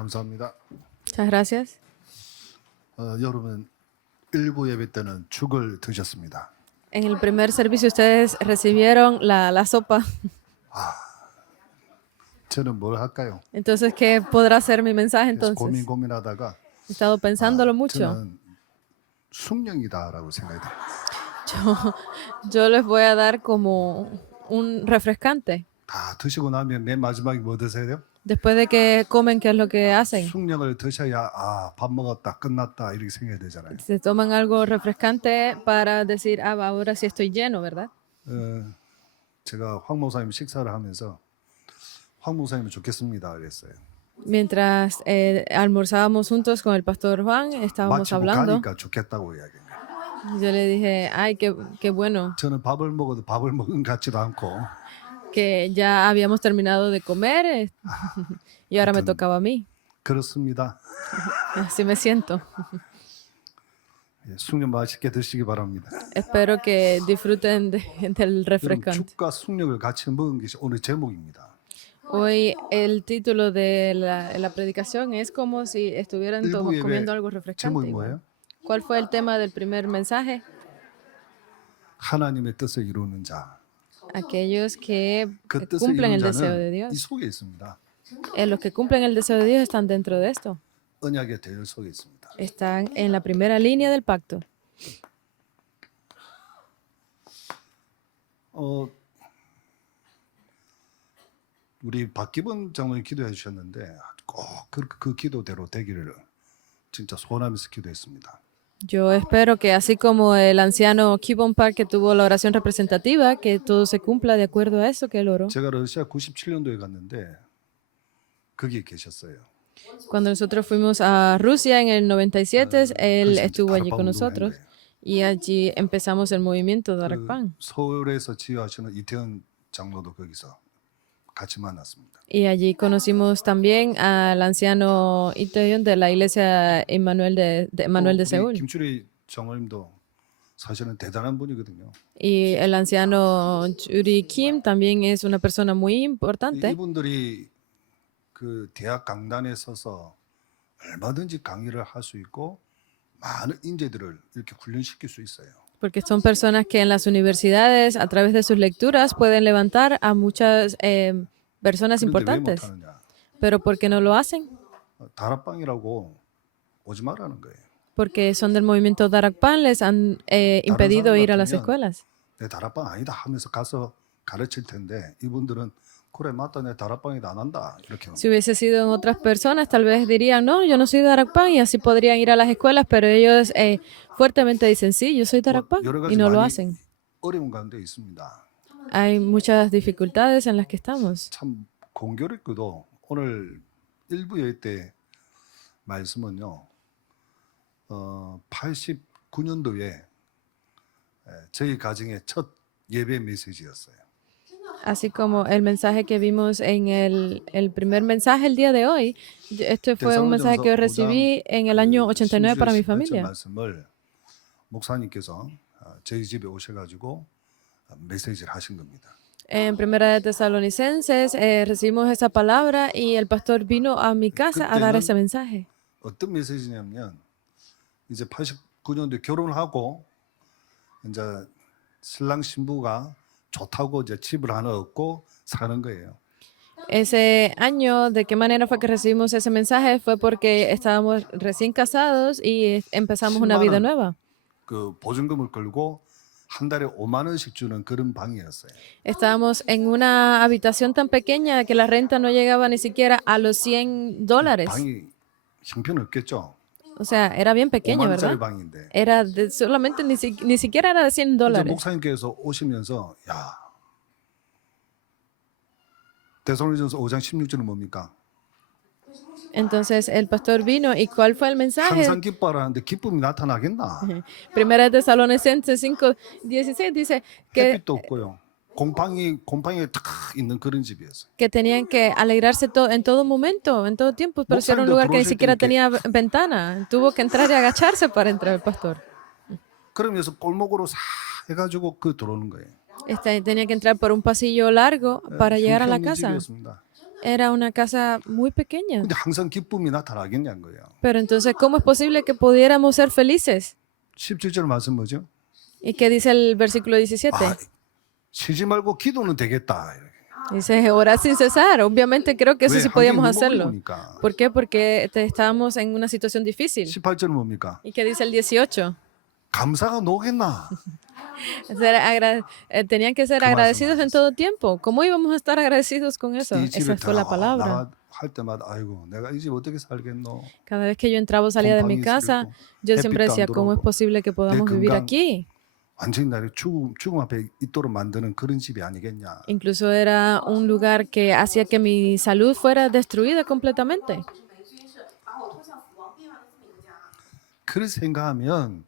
감사합니다. Muchas gracias. 여러분 일부 예배 때는 죽을 드셨습니다. En el primer servicio ustedes recibieron la sopa. 저는 뭘 할까요? Entonces, ¿qué podrá ser mi mensaje 그래서 entonces? 고민하다가 He estado pensándolo mucho. 저는 숭령이다라고 생각이 돼요. Yo les voy a dar como un refrescante. 다 드시고 나면 맨 마지막에 뭐 드세요 돼요? Después de que comen, ¿qué es lo que hacen? 숭령을 드셔야 밥 먹었다 끝났다 이렇게 생각해야 되잖아요. Se toman algo refrescante para decir, ahora sí estoy lleno, ¿verdad? 제가 황 목사님 식사를 하면서 황 목사님은 좋겠습니다 그랬어요. Mientras almorzábamos juntos con el pastor Juan, estábamos 마치고 hablando. 가니까 좋겠다고 이야기해요. Yo le dije, ay, qué bueno, 저는 밥을 먹어도 밥을 먹은 것 같지도 않고 que ya habíamos terminado de comer y ahora me 하여튼 tocaba a mí. 그렇습니다. Así me siento. 숭령 맛있게 드시기 바랍니다. Espero que disfruten del 여러분 refrescante. 죽과 숭령을 같이 먹은 것이 오늘 제목입니다. Hoy el título de la predicación es como si estuvieran 일부 예배 comiendo algo 제목이 refrescante. igual. 뭐예요? ¿Cuál fue el tema del primer mensaje? 하나님의 뜻을 이루는 자. Aquellos que 그 뜻을 cumplen 이루는 el deseo de 자는 이 Dios. 속에 있습니다. Los que cumplen el deseo de Dios están dentro de esto. 언약의 대열 속에 있습니다. Están en la primera línea del pacto. 우리 박기본 장로님 기도해 주셨는데 꼭 그 기도대로 되기를 진짜 소원하면서 기도했습니다. Yo espero que así como el anciano Kibon Park que tuvo la oración representativa, que todo se cumpla de acuerdo a eso que él oró. 제가 러시아 97년도에 갔는데 거기 계셨어요. Cuando nosotros fuimos a Rusia en el 97, él 그래서 estuvo allí 다락방 con 운동을 한 nosotros 거예요. y allí empezamos el movimiento de 그 Arakpan. 서울에서 지휘하시는 이태원 장로도 거기서 같이 만났습니다. Y allí conocimos también al anciano Itaeon de la iglesia Emmanuel de 또 우리 Seúl. 김추리 장로님도 사실은 대단한 분이거든요. Y el anciano Yuri Kim también es una persona muy importante. 이분들이 그 대학 강단에 서서 얼마든지 강의를 할 수 있고 많은 인재들을 이렇게 훈련시킬 수 있어요. Porque son personas que en las universidades, a través de sus lecturas, pueden levantar a muchas personas 그런데 왜 importantes. 못하느냐? Pero ¿por qué no lo hacen? 다락방이라고 오지 말라는 거예요. Porque son del movimiento Darakpan, les han impedido ir a las escuelas. 내 다락방 아니다 하면서 가서 가르칠 텐데 이분들은 그래 맞다 내 다락방이다 안 한다 이렇게. Si hubiese sido en otras personas, tal vez dirían, no, yo no soy Darakpan y así podrían ir a las escuelas, pero ellos fuertemente dicen, sí, yo soy Darakpan 여러 가지 y no lo 많이 hacen. 어려운 가운데 있습니다. Hay muchas dificultades en las que estamos. 참 공교롭게도 오늘 일부 예배 때 말씀은요. 89년도에 저희 가정의 첫 예배 메시지였어요. Así como el mensaje que vimos en el primer mensaje el día de hoy, este fue un mensaje que yo recibí en el año 89 para mi familia. 말씀을 목사님께서 저희 집에 오셔가지고 메시지를 하신 겁니다. En Primera de Tesalonicenses recibimos esa palabra y el pastor vino a mi casa a dar ese mensaje. 어떤 메시지냐면 이제 89년도에 결혼을 하고 이제 신랑 신부가 좋다고 이제 집을 하나 얻고 사는 거예요. Ese año, ¿de qué manera fue que recibimos ese mensaje? Fue porque estábamos recién casados y empezamos una vida nueva. 그 보증금을 걸고 한 달에 5만 원씩 주는 그런 방이었어요. Estábamos en una habitación tan pequeña que la renta no llegaba ni siquiera a los $100. 방이 형편없겠죠. O sea, era bien pequeña, 5만 원짜리 ¿verdad? 방인데. Era solamente ni siquiera era de 이제 $100. 목사님께서 오시면서 야 데살로니전서 5장 16절은 뭡니까? Entonces el pastor vino y ¿cuál fue el mensaje? 항상 기뻐하라는데 기쁨이 나타나겠나? Primera de Tesalonicenses 5:16 dice que 햇빛도 없고요. 곰팡이 탁 있는 그런 집이었어요. que tenían que alegrarse en todo momento, en todo tiempo, pero si era un lugar que ni siquiera tenía ventana. Tuvo que entrar y agacharse para entrar el pastor. 그러면서 골목으로 싹 해가지고 그 들어오는 거예요. Tenía que entrar por un pasillo largo para llegar a la casa. 형편없는 집이었습니다. Era una casa muy pequeña. 근데 항상 기쁨이 나타나겠냐는 거예요. Pero entonces, ¿cómo es posible que pudiéramos ser felices? 17절 말씀 뭐죠? ¿Y qué dice el versículo 17? 아, 쉬지 말고 기도는 되겠다. Dice, orar sin cesar. Obviamente creo que eso 왜? sí podíamos 하긴 너무 hacerlo. 어려우니까. ¿Por qué? Porque estábamos en una situación difícil. 18절은 뭡니까? ¿Y qué dice el 18? 감사가 노겠나? Tenían que ser 그 agradecidos en 말씀을 todo tiempo. ¿Cómo íbamos a estar agradecidos con eso? 이 Esa 집에 fue la palabra. 나갈 때마다 아이고 내가 이 집 어떻게 살겠노? Cada vez que yo entraba o salía de mi 곰팡이 casa, 있고, yo siempre 햇빛도 안 decía, ¿cómo es 들어오고, posible que podamos 내 vivir 건강 aquí? 완전히 나를 죽음 앞에 있도록 만드는 그런 집이 아니겠냐? Incluso era un lugar que hacía que mi salud fuera destruida completamente. 그렇게 생각하면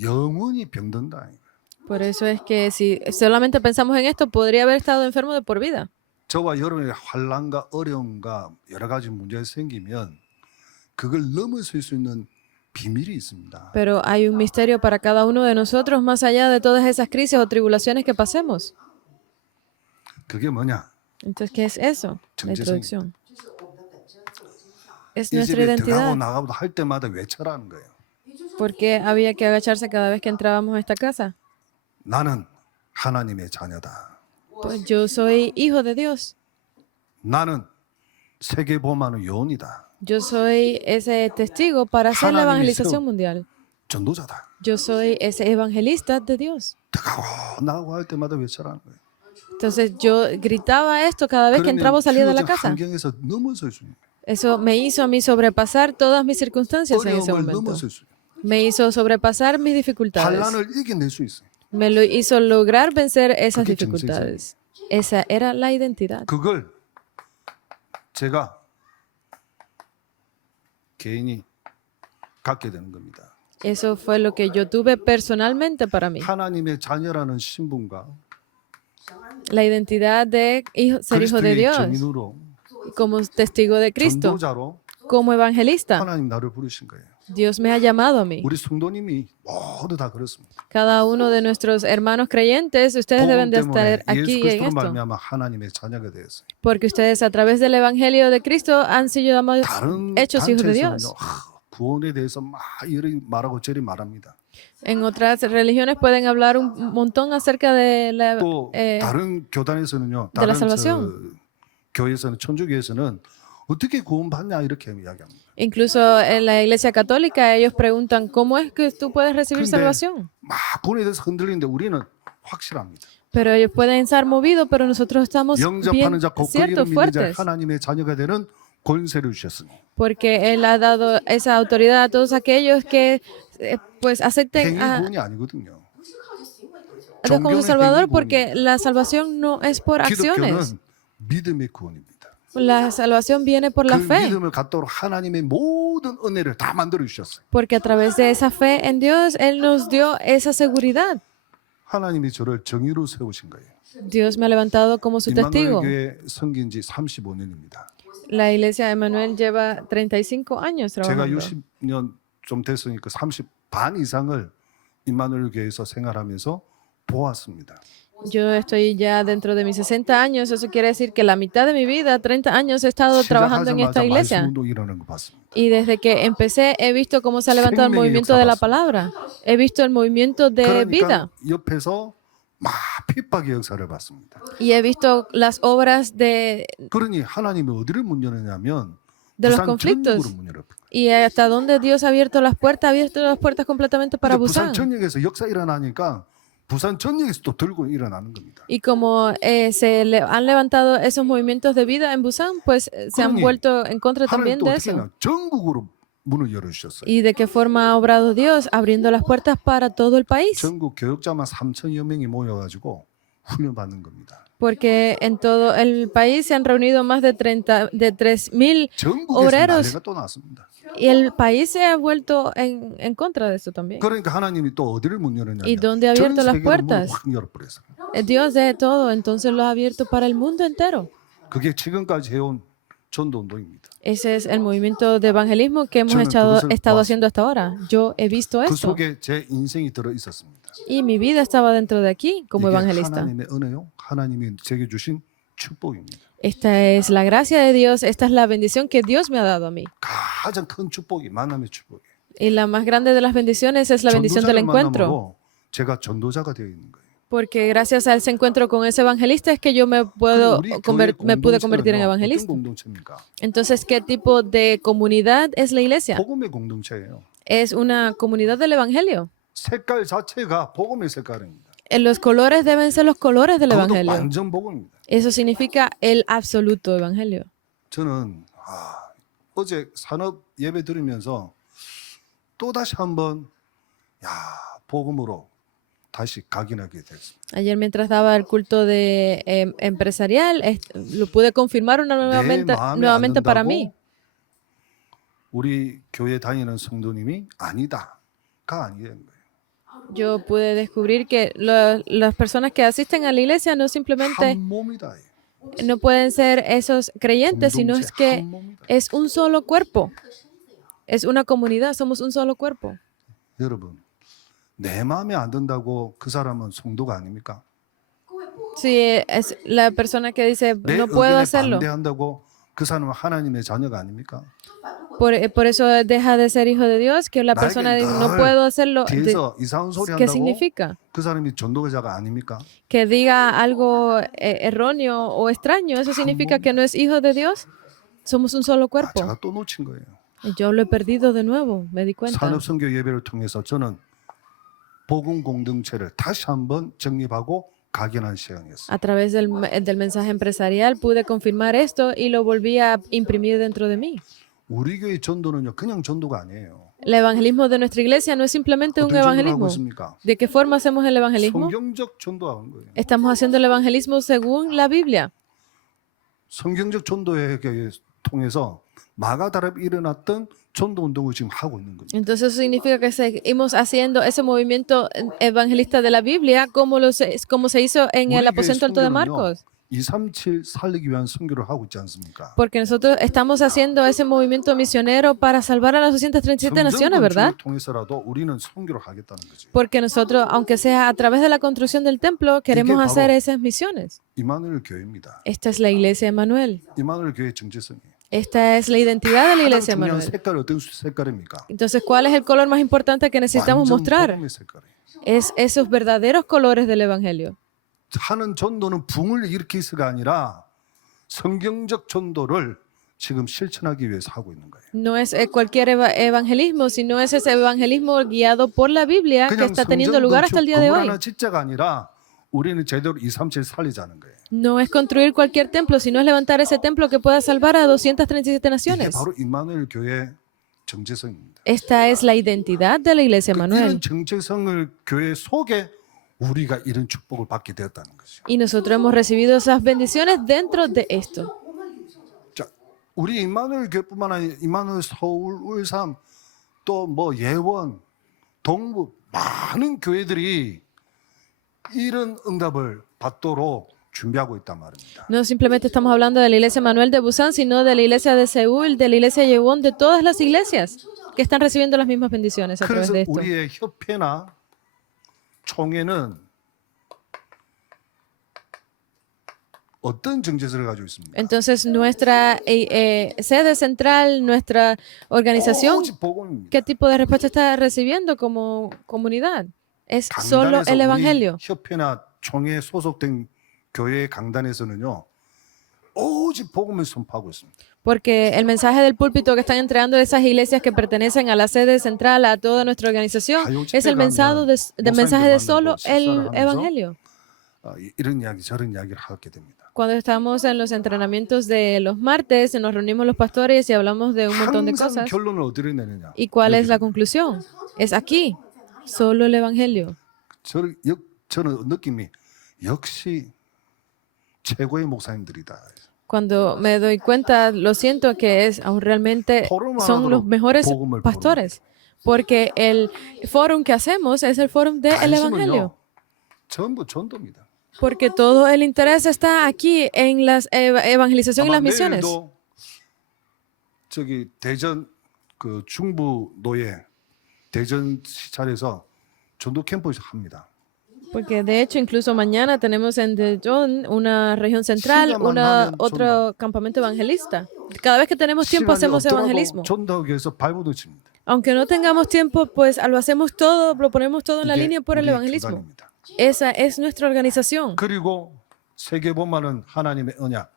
영원히 병든다. Por eso es que si solamente pensamos en esto, podría haber estado enfermo de por vida. 저와 여러분의 환난과 어려움과 여러 가지 문제가 생기면 그걸 넘어설 수 있는 비밀이 있습니다. Pero hay un misterio para cada uno de nosotros más allá de todas esas crisis o tribulaciones que pasemos. 그게 뭐냐? Entonces, ¿qué es eso? La 정체성입니다. introducción. Es 이 nuestra 집에 들어가고 identidad. 나가고 할 때마다 외쳐라는 거예요. ¿Por qué había que agacharse cada vez que entrábamos a esta casa? 나는 하나님의 자녀다. Pues yo soy hijo de Dios. 나는 세계 보험하는 요원이다. Yo soy ese testigo para hacer la 하나님이 evangelización 세운 mundial. 전도자다. Yo soy ese evangelista de Dios. 들어가고 나가고 할 때마다 외쳐라는 거예요. Entonces yo gritaba esto cada vez que entraba o salía de la 주어진 casa. 환경에서 넘어설 수 있는 Eso me hizo a mí sobrepasar todas mis circunstancias en ese 어려움을 momento. 넘어설 수 있는 Me hizo sobrepasar mis dificultades. 환난을 이겨낼 수 있어요. Me lo hizo lograr vencer esas 그게 dificultades. Esa era la identidad. 그걸 제가 개인이 갖게 되는 겁니다. Eso fue lo que yo tuve personalmente para mí. 하나님의 자녀라는 신분과 La identidad de ser hijo de 그리스도의 Dios, 증인으로 como testigo de Cristo, 전도자로 como evangelista. 하나님 나를 부르신 거예요. Dios me ha llamado a mí. 우리 성도님이 모두 다 그렇습니다. Cada uno de nuestros hermanos creyentes, ustedes deben 복음 de 때문에 estar aquí 예수 en 그리스도로 esto. 말미암아 하나님의 자녀가 되었어요. Porque ustedes a través del evangelio de Cristo han sido 다른 hechos hijos de Dios. 단체에서는요, 구원에 대해서 막 이리 말하고 저리 말합니다. En otras religiones pueden hablar un montón acerca de la, 또 다른 교단에서는요, de la 다른 salvación. 교회에서는 천주교에서는 어떻게 구원받냐 이렇게 이야기합니다. Incluso en la iglesia católica ellos preguntan, ¿cómo es que tú puedes recibir 근데 salvación? 막 구원에 대해서 흔들리는데 우리는 확실합니다. Pero ellos pueden estar movidos, pero nosotros estamos bien 영접하는 자, 곧 그 ciertos, 이름 믿는 자 fuertes. 하나님의 자녀가 되는 권세를 주셨으니 Porque Él ha dado esa autoridad a todos aquellos que pues acepten 행위 a 구원이 아니거든요. Dios como 종교는 Salvador, 행위 porque la salvación no es por acciones. 기독교는 믿음의 구원입니다. La salvación viene por la 그 fe, 믿음을 갖도록 하나님의 모든 은혜를 다 만들어 주셨어요. porque a través de esa fe en Dios, Él nos dio esa seguridad. 하나님이 저를 정의로 세우신 거예요. Dios me ha levantado como su 임마누엘 testigo. 교회 섬긴 지 35년입니다. La iglesia Emmanuel lleva 35 años 제가 trabajando. 60년 좀 됐으니까 30반 이상을 임마누엘 교회에서 생활하면서 보았습니다. Yo estoy ya dentro de mis 60 años, eso quiere decir que la mitad de mi vida, 30 años, he estado trabajando en esta 시작하자마자 말씀 iglesia. 운동 일어나는 거 봤습니다. Y desde que empecé he visto cómo se ha levantado el 생명의 movimiento de la 역사 palabra. He visto el movimiento de vida. 그러니까 옆에서 막 핍박의 역사를 봤습니다. Y he visto las obras de 그러니 하나님이 어디를 문 열었냐면 los 부산 conflictos. 전역으로 문 열었어요. y hasta dónde Dios ha abierto las puertas completamente para 근데 부산 Busan. 전역에서 역사 일어나니까 부산 전역에서 또 들고 일어나는 겁니다. Y como han levantado esos movimientos de vida en Busan, pues se han 그러니 vuelto en contra 하나님 también 또 de 어떻게 eso. 하냐? 전국으로 문을 열어주셨어요. ¿Y de qué forma ha obrado Dios? Abriendo las puertas para todo el país. 전국 교역자만 3천여 명이 모여가지고 훈련받는 겁니다. Porque en todo el país se han reunido más de 3.000 전국에서 obreros. 난리가 또 났습니다. Y el país se ha vuelto en contra de eso también. 그러니까 하나님이 또 어디를 문 열었냐면 ¿Y dónde ha abierto 전 las 세계로 문을 puertas? 확 열어버렸어요. Dios de todo, entonces lo ha abierto para el mundo entero. 그게 지금까지 해온 전도운동입니다. Ese es el movimiento de evangelismo que hemos 저는 그것을 estado 보았습니다. haciendo hasta ahora. Yo he visto 그 esto 속에 제 인생이 들어 있었습니다. y mi vida estaba dentro de aquí como 이게 evangelista. 하나님의 은혜요. 하나님이 제게 주신 축복입니다. Esta es la gracia de Dios, esta es la bendición que Dios me ha dado a mí. 가장 큰 축복이 만남의 축복이에요. Y la más grande de las bendiciones es la bendición del 전도자를 encuentro. 만남으로 제가 전도자가 되어 있는 거예요. Porque gracias a ese encuentro con ese evangelista es que yo me 우리 교회 pude convertir en 공동체는요, 어떤 evangelista. 공동체입니까? Entonces, ¿qué tipo de comunidad es la iglesia? 복음의 공동체예요. Es una comunidad del evangelio. 색깔 자체가 복음의 색깔입니다. Los colores deben ser los colores del 그것도 evangelio. 완전 복음입니다. Eso significa el absoluto evangelio. 저는 어제 산업 예배 들으면서 또 다시 한번 복음으로 다시 각인하게 됐습니다. Ayer mientras daba el culto de empresarial, lo pude confirmar nuevamente para mí. 우리 교회 다니는 성도님이 아니다가 아니된 거예요. Yo pude descubrir que las personas que asisten a la iglesia no simplemente 한 몸이다. no pueden ser esos creyentes, sino es que 한 몸이다. es un solo cuerpo. Es una comunidad, somos un solo cuerpo. 여러분, 내 마음에 안 든다고 그 사람은 성도가 아닙니까? Si es la persona que dice 내 no puedo 의견에 hacerlo, 반대한다고 그 사람은 하나님의 자녀가 아닙니까? por eso deja de ser hijo de Dios, que la persona dice no puedo hacerlo. 뒤에서 이상한 소리 ¿Qué 한다고 significa? 그 사람이 전도자가 아닙니까? Que diga algo erróneo o extraño, ¿eso significa que no es hijo de Dios? Somos un solo cuerpo. 제가 또 놓친 거예요. Y yo lo he perdido de nuevo, me di cuenta. 산업선교 예배를 통해서 저는 복음 공동체를 다시 한번 정립하고 각인한 시간이었어요. A través del mensaje empresarial pude confirmar esto y lo volví a imprimir dentro de mí. 우리 교회 전도는요, 그냥 전도가 아니에요. El evangelismo de nuestra iglesia no es simplemente un 어떤 전도를 하고 evangelismo. 있습니까? ¿De qué forma hacemos el evangelismo? 성경적 전도하는 거예요. Estamos haciendo el evangelismo según la Biblia. 성경적 전도에 통해서 마가다락에 일어났던 전도 운동을 지금 하고 있는 거죠. Entonces eso significa que seguimos haciendo ese movimiento evangelista de la Biblia como se hizo en el 우리 교회 aposento alto de 선교는요, Marcos. 237 살리기 위한 선교를 하고 있지 않습니까? Porque nosotros estamos haciendo ese movimiento misionero para salvar a las 237 naciones, ¿verdad? 성전 통해서라도 우리는 선교를 하겠다는 거죠. Porque nosotros, aunque sea a través de la construcción del templo, queremos 바로 hacer esas misiones. 이마누엘 교회입니다. Esta es la iglesia de Emmanuel. 이마누엘 교회의 정체성이에요. Esta es la identidad de la iglesia de 가장 중요한 Emmanuel. 색깔이 어떤 색깔입니까? Entonces, ¿cuál es el color más importante que necesitamos 완전 mostrar? 복음의 색깔이에요. Es esos verdaderos colores del evangelio. 하는 전도는 붕을 일으키서가 아니라 성경적 전도를 지금 실천하기 위해서 하고 있는 거예요. No es cualquier evangelismo, sino es ese evangelismo guiado por la Biblia que 그냥 está teniendo 성전 lugar hasta el 건축 día de 건물 hoy. 하나 짓자가 아니라 우리는 제대로 237 살리자는 거예요. No es construir cualquier templo, sino es levantar ese templo que pueda salvar a 237 이게 naciones. 바로 임마누엘 교회 정체성입니다. Esta es la identidad de la iglesia 이런 Emmanuel. 정체성을 교회 속에 우리가 이런 축복을 받게 되었다는 것이죠. Y nosotros hemos recibido esas bendiciones dentro de esto. 자, 우리 임마누엘 교회뿐만 아니라 임마누엘 서울, 울산, 또 뭐 예원, 동부 많은 교회들이 이런 응답을 받도록 준비하고 있단 말입니다. No simplemente estamos hablando de la iglesia Emmanuel de Busan, sino de la iglesia de Seúl, de la iglesia Yewon, de todas las iglesias que están recibiendo las mismas bendiciones a través 그래서 de esto. 우리의 협회나 총회는 어떤 정체성을 가지고 있습니까? Entonces, nuestra sede central, nuestra organización, 오직 복음입니다. ¿qué tipo de respuesta está recibiendo como comunidad? Es solo 강단에서 el 우리 evangelio. 협회나 총회에 소속된 교회 강단에서는요, 오직 복음을 선포하고 있습니다. Porque el mensaje del púlpito que están entregando esas iglesias que pertenecen a la sede central, a toda nuestra organización, es el mensaje de solo el evangelio. 이런 이야기 저런 이야기를 하게 됩니다. Cuando estamos en los entrenamientos de los martes, nos reunimos los pastores y hablamos de un montón de 항상 cosas. 결론을 어디로 내느냐? ¿Y cuál es la conclusión? Es aquí, solo el evangelio. 저는 느낌이 역시 최고의 목사님들이다. Cuando me doy cuenta, lo siento que realmente son los mejores pastores, porque el fórum que hacemos es el fórum del evangelio. 전부 전도입니다. Porque todo el interés está aquí en la evangelización y las misiones. 내일도 저기 대전 그 중부 노예 대전 시찰에서 전도 캠프에서 합니다. Porque de hecho, incluso mañana tenemos en Daejeon, una región central, 시간만 나면 otro campamento evangelista. Cada vez que tenemos tiempo 시간이 hacemos 없더라도 evangelismo. 전도하기 위해서 발버둥 칩니다. Aunque no tengamos tiempo, pues lo hacemos todo, lo ponemos todo en la 이게 línea por el 우리의 evangelismo. 교단입니다. Esa es nuestra organización. 그리고 세계복음화는 하나님의 언약,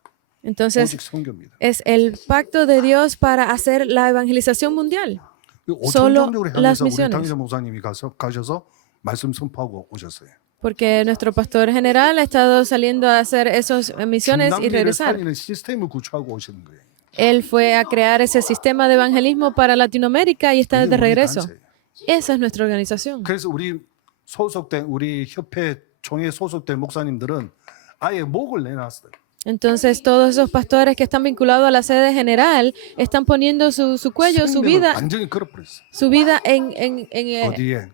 Entonces, 오직 선교입니다. es el pacto de Dios para hacer la evangelización mundial. 오천정력으로 las 향해서 우리 misiones. 당의자 목사님이 가셔서 말씀 선포하고 오셨어요. Porque nuestro pastor general ha estado saliendo a hacer esas misiones y 중남미를 regresar. 살리는 시스템을 구축하고 오시는 거예요. Él fue a crear ese sistema de evangelismo para Latinoamérica y está 이게 de 우리 regreso. 단체예요. Esa es nuestra organización. 그래서 우리 협회 총회 소속된 목사님들은 아예 목을 내놨어요. Entonces, todos esos pastores que están vinculados a la sede general están poniendo su cuello, 생명을 완전히 걸어버렸어요. su vida 어디에?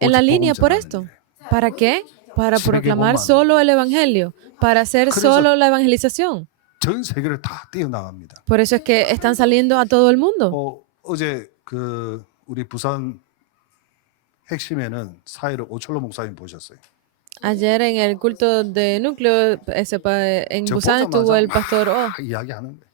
en la 오직 línea 복음 por 전하는 esto. 일에. ¿Para qué? Para 세계 proclamar 복음만. solo el evangelio, para hacer 그래서- solo la evangelización. 전 세계를 다 뛰어나갑니다. Por eso es que están saliendo a todo el mundo. 어제 우리 부산 핵심에는 사회를 오철로 목사님 보셨어요. Ayer en el culto de núcleo en 저 Busan estuvo 보자마자 el pastor Oh. 막 이야기하는데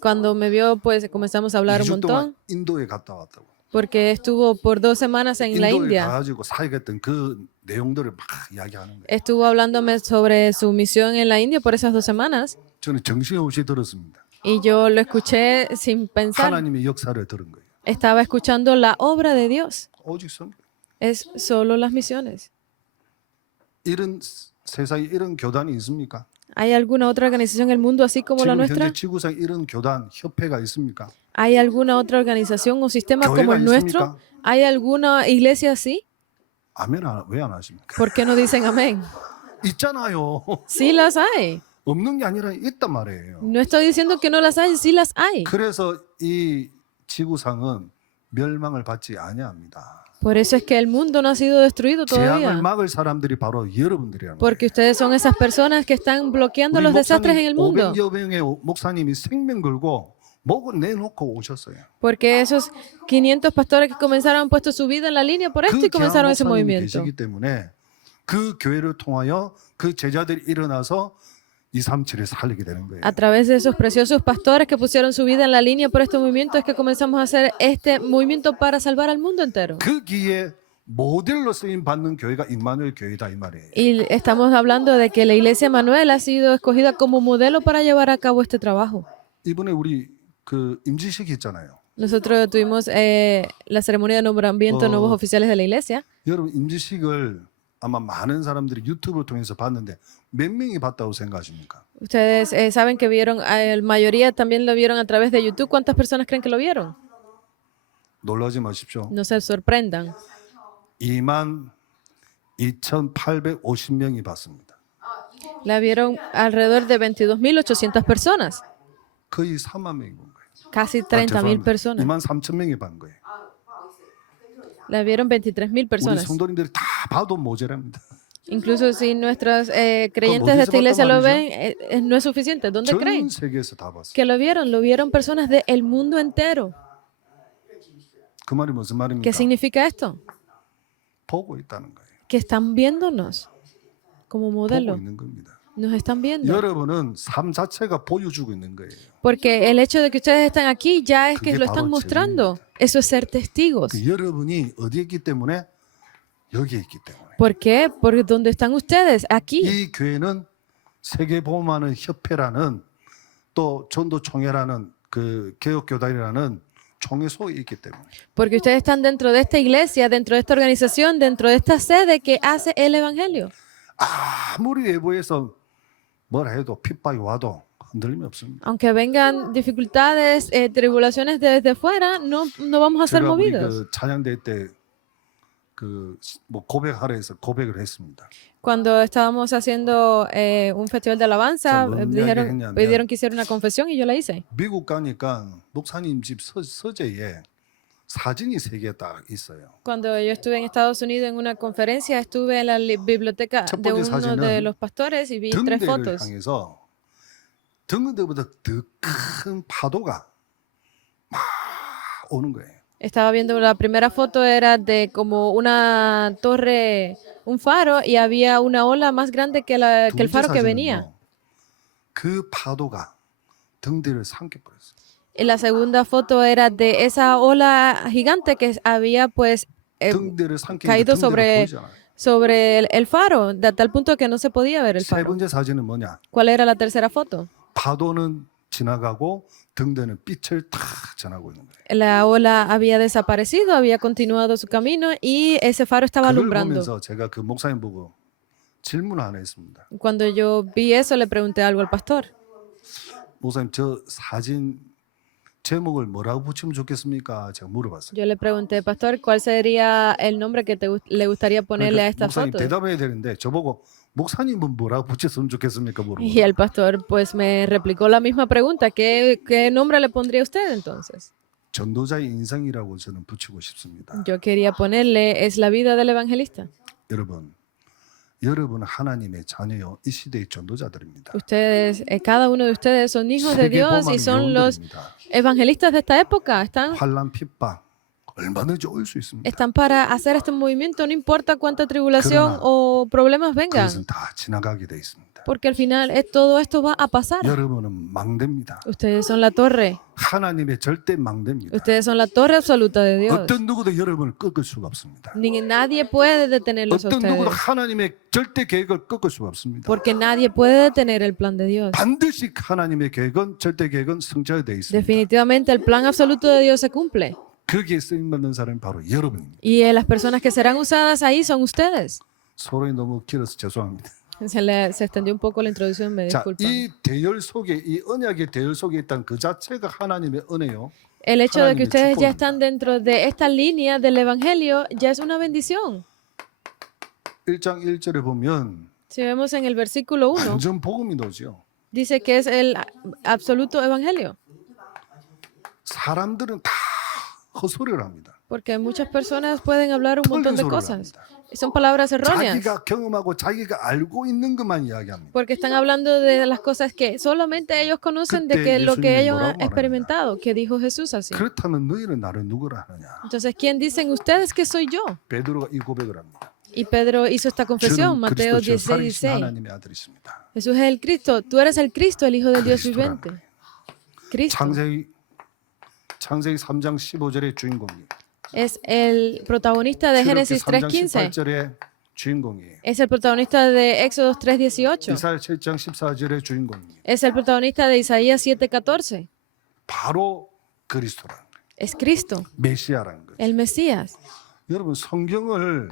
Cuando me vio, pues comenzamos a hablar un 2주 동안 montón, 인도에 갔다 왔다고. porque estuvo por 2 semanas en la 인도에 India. 가가지고 사역했던 그 내용들을 막 이야기하는 거예요. Estuvo hablándome sobre su misión en la India por esas 2 semanas 저는 정신없이 들었습니다. y yo lo escuché sin pensar. 하나님의 역사를 들은 거예요. Estaba escuchando la obra de Dios. 오직 선교. Es solo las misiones. 이런 세상에 이런 교단이 있습니까? ¿Hay alguna otra organización en el mundo así como la 지금 nuestra? 현재 지구상 이런 교단 협회가 있습니까? ¿Hay alguna otra organización o sistema como 교회가 el nuestro? 있습니까? ¿Hay alguna iglesia así? 아멘 왜 안 하십니까? ¿Por qué no dicen amén? 있잖아요. Sí las hay. 없는 게 아니라 있단 말이에요. No estoy diciendo que no las hay, sí las hay. 그래서 이 지구상은 멸망을 받지 아니합니다. Por eso es que el mundo no ha sido destruido 재앙을 todavía. 막을 사람들이 바로 여러분들이라는 거예요. Porque ustedes son esas personas que están bloqueando 우리 los desastres en el mundo. 500여 명의 목사님이 생명 걸고 목을 내놓고 오셨어요. Porque esos 500 pastores que comenzaron han puesto su vida en la línea por esto 그 y comenzaron 귀한 ese 목사님이 movimiento. 계시기 때문에 그 교회를 통하여 그 제자들이 일어나서 237을 살리게 되는 거예요. A través de esos preciosos pastores que pusieron su vida en la línea por este movimiento es que comenzamos a hacer este movimiento para salvar al mundo entero. 그 기에 모델로 쓰임 받는 교회가 임마누엘 교회다 이 말이에요. Y estamos hablando de que la iglesia Manuel ha sido escogida como modelo para llevar a cabo este trabajo. 이번에 우리 그 임지식이 있잖아요. Nosotros tuvimos la ceremonia de nombramiento de nuevos oficiales de la iglesia. 여러분 임지식을 아마 많은 사람들이 유튜브를 통해서 봤는데 몇 명이 봤다고 생각하십니까? Ustedes saben que vieron, la mayoría también lo vieron a través de YouTube. ¿Cuántas personas creen que lo vieron? 놀라지 마십시오. No se sorprendan. 22,850명이 봤습니다. La vieron alrededor de 22.800 personas. 거의 3만 명이 본 거예요. Casi 30.000 personas. 23,000명이 본 거예요. La vieron 23.000 우리 personas. 성도님들이 다 봐도 모자랍니다. Incluso si nuestros creyentes de esta iglesia lo ven, no es suficiente. ¿Dónde creen? 전 세계에서 다 봤어요. Que lo vieron personas del mundo entero. 그 말이 무슨 말입니까? ¿Qué significa esto? 보고 있다는 거예요. Que están viéndonos como 보고 modelo. 있는 겁니다. Nos están viendo. 여러분은 삶 자체가 보여주고 있는 거예요. Porque el hecho de que ustedes están aquí ya es que 그게 lo están 바로 mostrando. Eso es ser testigos. 그 여러분이 어디에 있기 때문에 여기에 있기 때문에. ¿Por qué? Porque donde están ustedes, aquí. 이 교회는 세계보험하는 협회라는 또 전도총회라는 그 개혁교단이라는 총회 속에 있기 때문에. Porque ustedes están dentro de esta iglesia, dentro de esta organización, dentro de esta sede que hace el evangelio. 아무리 외부에서 뭐라 해도 핍박이 와도 흔들림이 없습니다. Aunque vengan dificultades, tribulaciones desde fuera, no vamos a ser 제가 우리 movidos. 그 찬양대 때 그 뭐 고백하라 해서 고백을 했습니다. Cuando estábamos haciendo un festival de alabanza, 뭔 이야기했냐면, pidieron que hiciera una confesión y yo la hice. 미국 가니까 목사님 집 서재에 사진이 3개 딱 있어요. Cuando yo estuve en Estados Unidos en una conferencia, estuve en la biblioteca 첫 de 번째 uno 사진은 de los pastores y vi 3 등대를 fotos. 향해서 등대보다 더 큰 파도가 막 오는 거예요. Estaba viendo la primera foto, era de como una torre, un faro, y había una ola más grande que el 둘째 faro que venía. 사진은요. 그 파도가 등 뒤를 삼켜버렸어요. Y la segunda foto era de esa ola gigante que había pues 등 뒤를 삼키니까 caído 등 뒤를 보이잖아요. sobre el faro, de tal punto que no se podía ver el 세 faro. 번째 사진은 뭐냐? ¿Cuál era la tercera foto? 파도는 지나가고 등 뒤는 빛을 탁 전하고 있는 거예요. La ola había desaparecido, había continuado su camino y ese faro estaba 그걸 alumbrando. 보면서 제가 그 목사님 보고 질문 하나 했습니다. Cuando yo vi eso, le pregunté algo al pastor. 목사님 저 사진 제목을 뭐라고 붙이면 좋겠습니까? 제가 물어봤어요. Yo le pregunté, pastor, ¿cuál sería el nombre que le gustaría ponerle a 그러니까 esta 목사님 foto? 대답해야 되는데 저보고 목사님은 뭐라고 붙였으면 좋겠습니까? 물어보고. Y el pastor pues me replicó la misma pregunta. ¿Qué nombre le pondría usted entonces? 전도자의 인생이라고 저는 붙이고 싶습니다. Yo quería ponerle, es la vida del evangelista. 여러분 하나님의 자녀요. 이 시대의 전도자들입니다. Ustedes, cada uno de ustedes son hijos de Dios y son los 영웅들입니다. evangelistas de esta época. 환난 핍박 얼마든지 올 수 있습니다. Están para hacer este movimiento, no importa cuánta tribulación 그러나 o problemas vengan, 그것은 다 지나가게 돼 있습니다. porque al final todo esto va a pasar. 여러분은 망대입니다. Ustedes son la torre. 하나님의 절대 망대입니다. Ustedes son la torre absoluta de Dios. 어떤 누구도 여러분을 꺾을 수가 없습니다. Nadie puede detenerlos a 어떤 누구도 ustedes, 하나님의 절대 계획을 꺾을 수가 없습니다. porque nadie puede detener el plan de Dios. 반드시 하나님의 계획은 절대 계획은 성취되어 있습니다. Definitivamente el plan absoluto de Dios se cumple. 거기에 쓰임 받는 사람이 바로 여러분입니다. Y las personas que serán usadas ahí son ustedes. 소론이 너무 길어서 죄송합니다. Se extendió un poco la introducción, me 자, disculpan. 이 대열 속에 이 언약의 대열 속에 있다는 그 자체가 하나님의 은혜요. El hecho de que 하나님의 ustedes ya 축복입니다. están dentro de esta línea del evangelio ya es una bendición. 1장 1절에 보면 Si vemos en el versículo 1, 완전 복음이 나오죠. dice que es el absoluto evangelio, 사람들은 다 헛소리를 합니다. porque muchas personas pueden hablar un montón de 틀린 소리를 cosas. 합니다. Son palabras erróneas, 자기가 경험하고 자기가 알고 있는 것만 이야기합니다. porque están hablando de las cosas que solamente ellos conocen de 그때 que lo que 예수님이 ellos han 뭐라고 experimentado, que dijo Jesús así. 그렇다면 너희는 나를 누구라 하느냐? Entonces, ¿quién dicen ustedes que soy yo? 베드로가 이 고백을 합니다. Y Pedro hizo esta confesión, 저는 Mateo 그리스도 주 16, 살리신 16. 하나님의 아들이십니다. Jesús es el Cristo, tú eres el Cristo, el Hijo del Dios 그리스도라는 viviente. 거예요. Cristo 창세기 3장 15절의 주인공이에요. es el protagonista de 출애굽기 Génesis 3장 3:15. 18절의 주인공이에요. Es el protagonista de Éxodo 3:18. 이사야 7장 14절의 주인공이에요. Es el protagonista de Isaías 7:14. 바로 그리스도라는 거예요. Es Cristo, 메시아라는 거예요. el Mesías. 여러분 성경을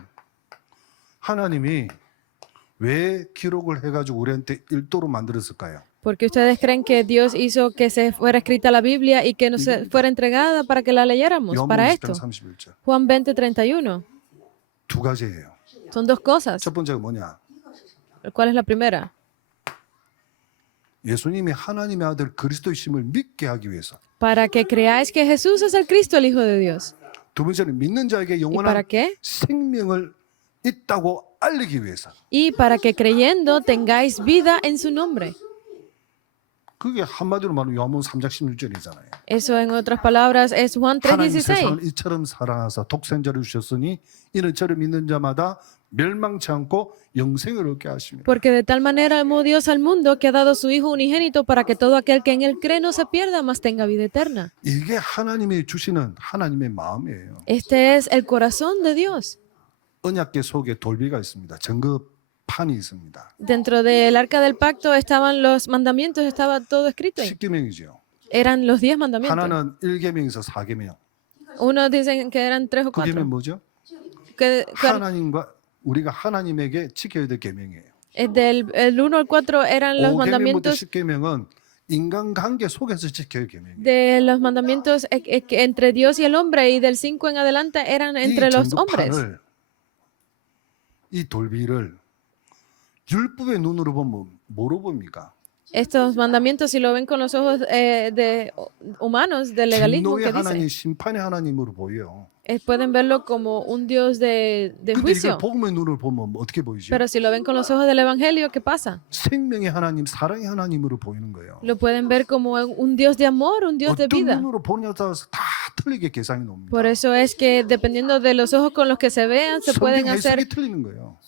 하나님이 왜 기록을 해가지고 우리한테 일도로 만들었을까요? Porque ustedes creen que Dios hizo que se fuera escrita la Biblia y que no se fuera entregada para que la leyéramos. 요한복음 Para 20장 esto, 31절 Juan 20:31. 두 가지예요. Son dos cosas. 첫 번째가 뭐냐? ¿Cuál es la primera? 예수님이 하나님의 아들 그리스도이심을 믿게 하기 위해서. Para que creáis que Jesús es el Cristo, el Hijo de Dios. 두 번째는 믿는 자에게 ¿Y para 영원한 qué? 생명을 있다고 알리기 위해서. Y para que creyendo tengáis vida en su nombre. 그게 한마디로 말하면 요한복음 3장 16절이잖아요. Eso en otras palabras es Juan 하나님 3:16. 세상을 이처럼 사랑하사 독생자를 주셨으니 이는 저를 믿는 자마다 멸망치 않고 영생을 얻게 하십니다. Porque de tal manera amó Dios al mundo que ha dado su Hijo unigénito para que todo aquel que en él cree no se pierda, mas tenga vida eterna. 이게 하나님이 주시는 하나님의 마음이에요. Este es el corazón de Dios. 언약궤 속에 돌비가 있습니다. 증거판이 있습니다. Dentro del arca del pacto estaban los mandamientos, estaba todo escrito ahí. 10계명이죠. Eran los 10 mandamientos. 하나는 1계명에서 4계명. Unos dicen que eran 3 o 4. 9계명 뭐죠? Que 하나님과 우리가 하나님에게 지켜야 될 계명이에요. del el 1 al 4 eran los 5계명부터 mandamientos 10계명은 인간관계 속에서 지켜야 할 계명이에요. de los mandamientos que entre Dios y el hombre, y del 5 en adelante eran entre los hombres. 이 돌비를 율법의 눈으로 보면 뭐로 봅니까? Estos mandamientos, si lo ven con los ojos humanos, del legalismo 진노의 que 하나님, dice, 심판의 하나님으로 보여요. pueden verlo como un Dios de 근데 이걸 juicio. 복음의 눈으로 보면 어떻게 보이죠? Pero si lo ven con los ojos del Evangelio, ¿qué pasa? 생명의 하나님, 사랑의 하나님으로 보이는 거예요. Lo pueden ver como un Dios de amor, un Dios de 어떤 vida. 눈으로 보냐에 따라서 다 틀리게 계산이 놉니다. Por eso es que dependiendo de los ojos con los que se vean, se pueden 성경 hacer 해석이 틀리는 거예요.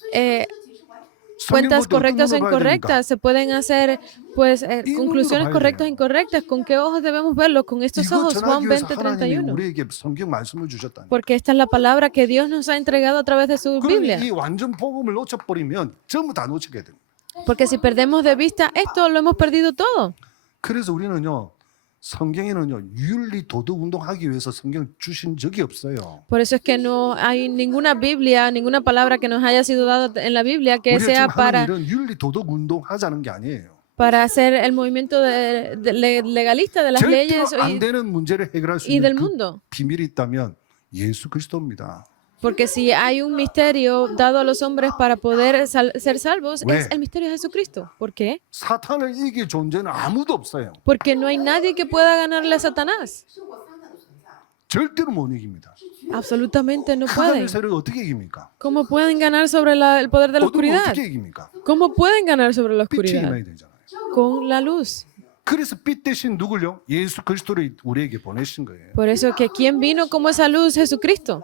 cuentas 성경 볼 때 어떤 correctas o 눈으로 봐야 incorrectas, se pueden hacer pues 이 conclusiones 눈으로 봐야 correctas o 돼요. incorrectas. ¿Con qué ojos debemos verlo? Con estos 이거 ojos, Juan 전하기 위해서 20, 하나님이 31. 우리에게 성경 말씀을 주셨다니. Porque esta es la palabra que Dios nos ha entregado a través de su 그러니 Biblia. 이 완전 복음을 놓쳐버리면 전부 다 놓치게 됩니다. Porque si perdemos de vista esto, lo hemos perdido todo. 그래서 우리는요, 성경에는요, 윤리 도덕 운동하기 위해서 성경 주신 적이 없어요. Por eso es que no hay ninguna Biblia, ninguna palabra que nos haya sido dada en la Biblia que 우리가 sea 지금 하는 para 일은 윤리 도덕 운동하자는 게 a니에요. hacer el movimiento legalista de las 절대로 leyes 안 되는 문제를 해결할 수 y del 있는 그 mundo. 비밀이 있다면 예수 그리스도입니다. Porque si hay un misterio dado a los hombres para poder ser salvos, 왜? es el misterio de Jesucristo. ¿Por qué? 사탄을 이길 존재는 아무도 없어요. Porque no hay nadie que pueda ganarle a Satanás. 절대로 못 이깁니다. Absolutamente no 흑암의 pueden. 세력을 어떻게 이깁니까? ¿Cómo pueden ganar sobre el poder de la 어둠을 oscuridad? 어떻게 이깁니까? ¿Cómo pueden ganar sobre la 빛이 oscuridad? 임해야 되잖아요. Con la luz. 그래서 빛 대신 누굴요? 예수 그리스도를 우리에게 보내신 거예요. Por eso que ¿quién vino como esa luz? Jesucristo.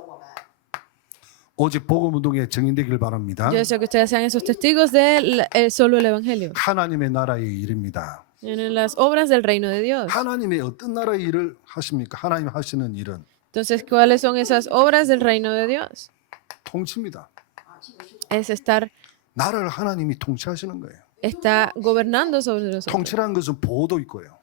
오직 복음 운동에 정인되길 바랍니다. Yo deseo que ustedes sean esos testigos de solo el Evangelio. 하나님의 나라의 일입니다. En las obras del reino de Dios. 하나님의 어떤 나라의 일을 하십니까? 하나님 하시는 일은 Entonces, ¿cuáles son esas obras del reino de Dios? 통치입니다. Es estar, 나라를 하나님이 통치하시는 거예요. está gobernando sobre nosotros. 통치라는 것은 보호도 있고요.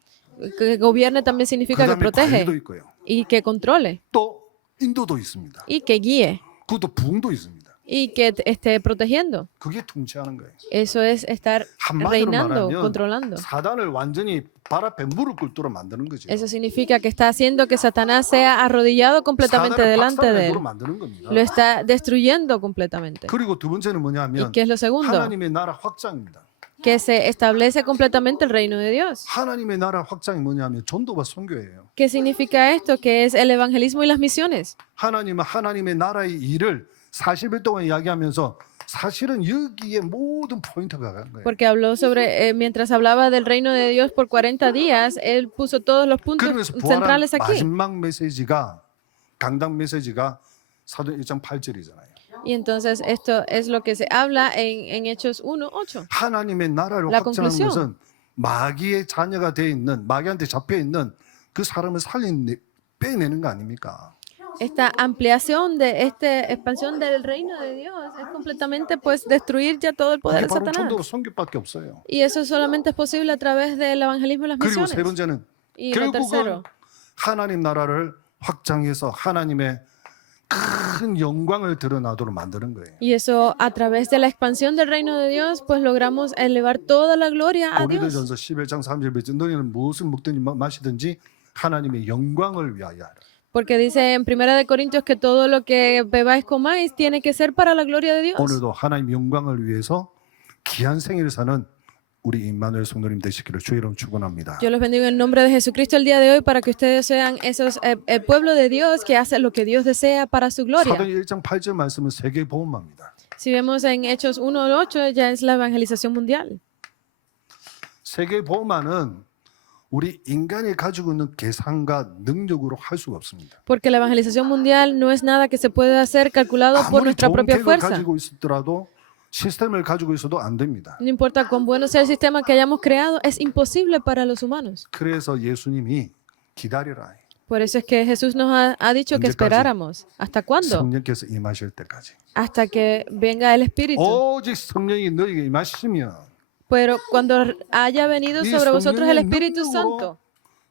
Que gobierne también significa que 그다음에 관리도 protege 있고요. y que controle 또 인도도 있습니다. y que guíe 그것도 부흥도 있습니다. y que esté protegiendo. 그게 통치하는 거예요. Eso es estar 한마디로 reinando, 말하면 controlando. 사단을 완전히 발 앞에 무릎 꿇도록 만드는 거죠. Eso significa que está haciendo que Satanás sea arrodillado completamente 사단을 delante de él. 박살내도록 만드는 겁니다. Lo está destruyendo completamente. 그리고 두 번째는 ¿Y 뭐냐면 qué es lo segundo? 하나님의 나라 확장입니다. Que se establece completamente el reino de Dios. 하나님의 나라 확장이 뭐냐면 전도와 선교예요. ¿Qué significa esto? Que es el evangelismo y las misiones. 하나님은 하나님의 나라의 일을 40일 동안 이야기하면서 사실은 여기에 모든 포인트가 간 거예요. Porque habló sobre, mientras hablaba del reino de Dios por 40 días, él puso todos los puntos 그러면서 부활한 centrales aquí. 마지막 메시지가 강당 메시지가 사도행 1장 8절이잖아요. Y entonces esto es lo que se habla en Hechos 1:8. 하나님의 나라를 La 확장하는 conclusión. 것은 마귀의 자녀가 되어 있는 마귀한테 잡혀 있는 그 사람을 빼내는 거 아닙니까? Esta ampliación de esta expansión del reino de Dios es completamente pues destruir ya todo el poder 그게 de 바로 Satanás. 전도로 선교밖에 없어요. Y eso solamente es posible a través del evangelismo y las 그리고 misiones. 세 번째는 Y lo 결국은 tercero, 하나님 나라를 확장해서 하나님의 큰 영광을 드러나도록 만드는 거예요. y eso a través de la expansión del reino de Dios, pues logramos elevar toda la gloria a Dios. 고린도전서 11장 30절에 너희는 무엇을 먹든지 마시든지 하나님의 영광을 위하여 하라. Porque dice en 1 de Corintios que todo lo que bebáis, comáis, tiene que ser para la gloria de Dios. 오늘도 하나님 영광을 위해서 귀한 생일을 사는 우리 임마누엘 성도님 되시기를 주의 이름 축원합니다. Yo los bendigo en nombre de Jesucristo el día de hoy para que ustedes sean esos el pueblo de Dios que hace lo que Dios desea para su gloria. 사도행 1장 8절 말씀은 세계 복음화입니다. Si vemos en Hechos 1:8 ya es la evangelización mundial. 세계 복음화는 우리 인간이 가지고 있는 계산과 능력으로 할 수가 없습니다. Porque la evangelización mundial no es nada que se pueda hacer calculado por 아무리 nuestra 좋은 propia 텍을 fuerza. 가지고 있더라도 시스템을 가지고 있어도 안 됩니다. No importa cuán bueno sea el sistema que hayamos creado, es imposible para los humanos. 그래서 예수님이 기다려라. Por eso es que Jesús nos ha dicho que 언제까지? esperáramos. ¿Hasta cuándo? 성령께서 임하실 때까지. Hasta que venga el Espíritu. 오직 성령이 너에게 임하시면 Pero cuando haya venido 이 sobre vosotros el 성령의 Espíritu 능력으로 Santo,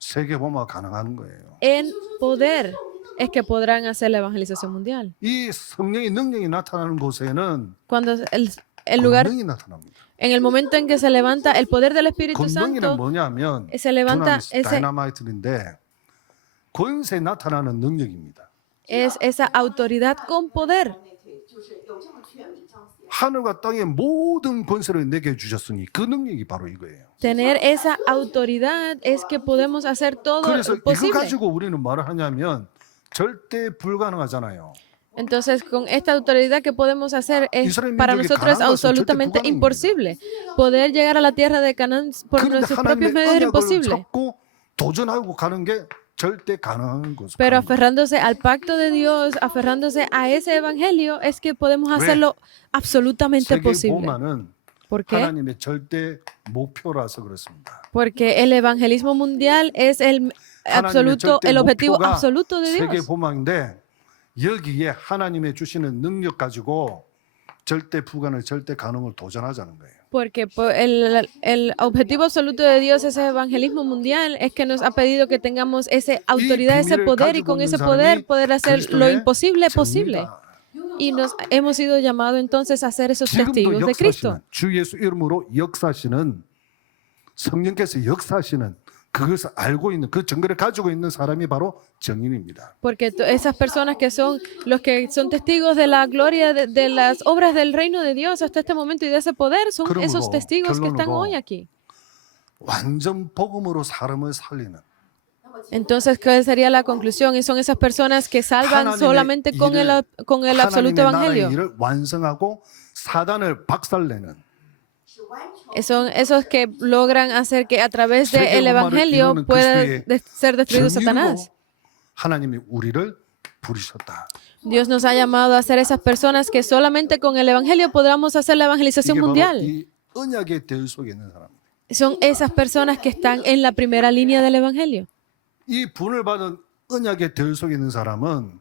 세계 복음화 가능한 거예요. en poder es que podrán hacer la evangelización mundial. 이 성령의 능력이 나타나는 곳에는 Cuando el lugar, 권능이 나타납니다. en el momento en que se levanta el poder del Espíritu 권능이란 Santo, 뭐냐면 se levanta ese, 다이나마이트인데 권세 나타나는 능력입니다. es esa autoridad con poder. 하늘과 땅의 모든 권세를 내게 주셨으니 그 능력이 바로 이거예요. Tener esa autoridad es que podemos hacer todo 그래서 이거 posible. 가지고 우리는 말을 하냐면 절대 불가능하잖아요. Entonces, con esta autoridad que podemos hacer es 이스라엘 para 민족이 nosotros 가나안 것은 absolutamente 절대 불가능입니다. imposible. Poder llegar a la tierra de Canaán por 그런데 nuestros propios 하나님의 medios es 언약을 imposible. 잡고 도전하고 가는 게 절대 가능한 것이죠. Pero aferrándose al pacto de Dios, aferrándose a ese evangelio, es que podemos hacerlo absolutamente posible. 세계복음화는 ¿Por qué? 하나님의 절대 목표라서 그렇습니다. Porque el evangelismo mundial es el absoluto, el objetivo absoluto de Dios. 세계복음화인데 여기에 하나님의 주시는 능력 가지고 절대 불가능, 절대 가능을 도전하자는 거예요. Porque el objetivo absoluto de Dios, ese evangelismo mundial, es que nos ha pedido que tengamos esa autoridad, ese poder, y con ese poder hacer lo imposible posible. Y nos hemos sido llamados entonces a ser esos testigos de Cristo. 주 예수 이름으로 역사하시는 성령께서 역사하시는 그것을 알고 있는 그 증거를 가지고 있는 사람이 바로 증인입니다. Porque esas personas que son los que son testigos de la gloria de las obras del reino de Dios hasta este momento y de ese poder son esos testigos que están hoy aquí. 완전 복음으로 사람을 살리는. Entonces, ¿cuál sería la conclusión? Y son esas personas que salvan solamente con el absoluto evangelio. 하나님의 일을 완성하고 사단을 박살내는. Son esos que logran hacer que a través del evangelio pueda ser destruido Satanás. 하나님이 우리를 부르셨다. Dios nos ha llamado a ser esas personas que solamente con el evangelio podamos hacer la evangelización mundial. 이 언약의 대 속에 있는 사람. Son esas personas que están en la primera línea del evangelio. 이 분을 받은 언약의 대 속에 있는 사람은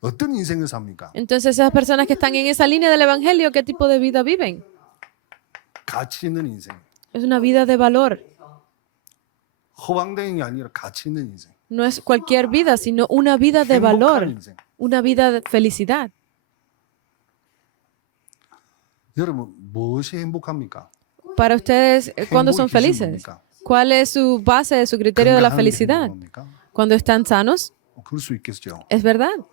어떤 인생을 삽니까? Entonces, esas personas que están en esa línea del evangelio, ¿qué tipo de vida viven? 가치 있는 인생. Es una vida de valor. 허황된 게 아니라 가치 있는 인생. No es cualquier vida, sino una vida de valor, una vida de felicidad. 여러분, 무엇이 행복합니까? Para ustedes, ¿cuándo son felices? ¿Cuál es su base, su criterio de la felicidad? ¿Cuando están sanos? 그럴 수 있겠죠. Es verdad.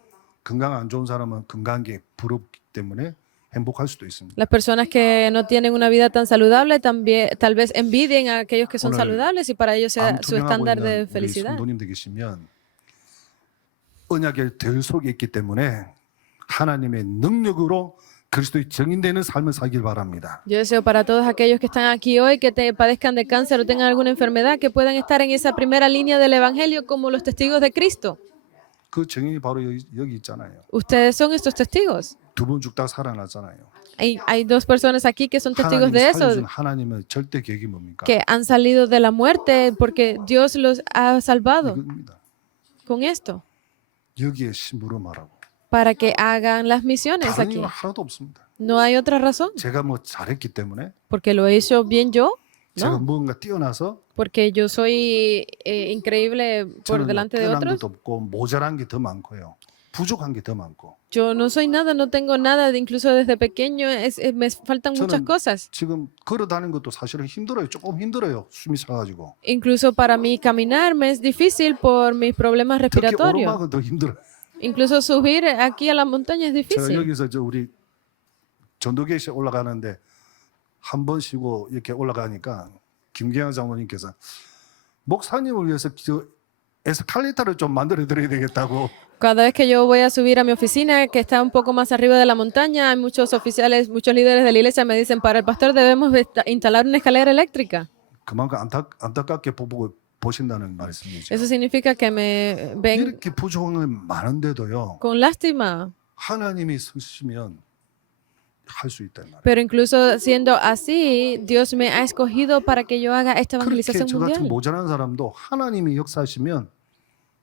건강 안 좋은 사람은 건강한 게 부럽기 때문에 행복할 수도 있습니다. Las personas que no tienen una vida tan saludable también tal vez envidien a aquellos que son saludables y para ellos sea su estándar de felicidad. 성도님들 계시면 언약의 들 속에 있기 때문에 하나님의 능력으로 그리스도의 증인되는 삶을 살길 바랍니다. Yo deseo para todos aquellos que están aquí hoy que padezcan de cáncer o tengan alguna enfermedad que puedan estar en esa primera línea del evangelio como los testigos de Cristo. 그 증인이 바로 여기 있잖아요. Ustedes son estos testigos. 두 번 죽다가 살아났잖아요. Hay dos personas aquí que son testigos de eso, 하나님의 절대 계획이 뭡니까? que han salido de la muerte porque Dios los ha salvado 이겁니다. con esto, 여기에 심부름하라고. para que hagan las misiones 다른 aquí. 이유 하나도 없습니다. No hay otra razón, 제가 뭐 잘했기 때문에 porque lo he hecho bien yo, 제가 no, 뭔가 뛰어나서 porque yo soy increíble por 저는 delante de 뛰어난 otros. 것도 없고 모자란 게 더 많고요. 부족한 게 더 많고. Yo no soy nada, no tengo nada, incluso desde pequeño me faltan muchas 저는 cosas. 지금 걸어 다니는 것도 사실은 힘들어요. 조금 힘들어요. 숨이 차가지고. Incluso para mí caminar me es difícil por mis problemas 특히 respiratorios. 오르막은 더 힘들어요. Incluso subir aquí a la montaña es 제가 difícil. 여기서 우리 전도계시 올라가는데 한 번 쉬고 이렇게 올라가니까 김경환 장로님께서 목사님을 위해서 에스컬레이터를 좀 만들어 드려야 되겠다고. Cada vez que yo voy a subir a mi oficina, que está un poco más arriba de la montaña, hay muchos oficiales, muchos líderes de la iglesia me dicen, para el pastor debemos instalar una escalera eléctrica. 그만큼 안타깝게 보신다는 말씀이죠. Eso significa que me ven 이렇게 부족한 많은데도요. con lástima. 하나님이 쓰시면 할 수 있단 말이에요. Pero incluso siendo así, Dios me ha escogido para que yo haga esta 그렇게 evangelización 저 같은 mundial. 모자란 사람도 하나님이 역사하시면